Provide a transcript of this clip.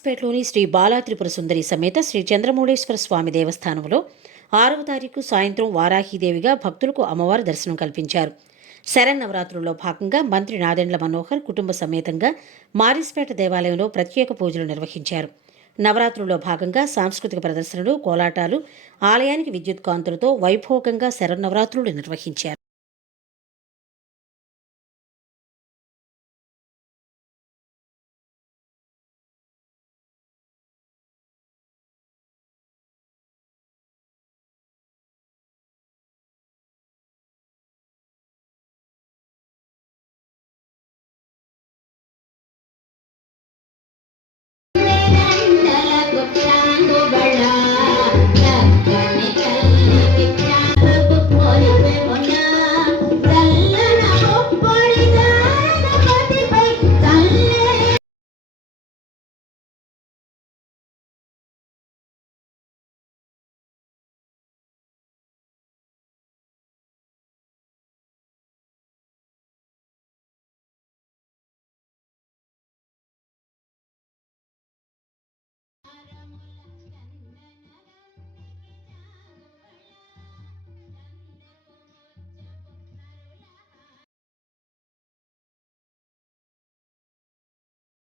మారిస్పేటలోని శ్రీ బాలా త్రిపుర సుందరి సమేత శ్రీ చంద్రమౌళేశ్వర స్వామి దేవస్థానంలో 6వ తారీఖు సాయంత్రం వారాహీదేవిగా భక్తులకు అమ్మవారు దర్శనం కల్పించారు. శరన్నవరాత్రుల్లో భాగంగా మంత్రి నాదెండ్ల మనోహర్ కుటుంబ సమేతంగా మారిస్పేట దేవాలయంలో ప్రత్యేక పూజలు నిర్వహించారు. నవరాత్రుల్లో భాగంగా సాంస్కృతిక ప్రదర్శనలు, కోలాటాలు, ఆలయానికి విద్యుత్ కాంతులతో వైభోగంగా శరన్నవరాత్రులు నిర్వహించారు.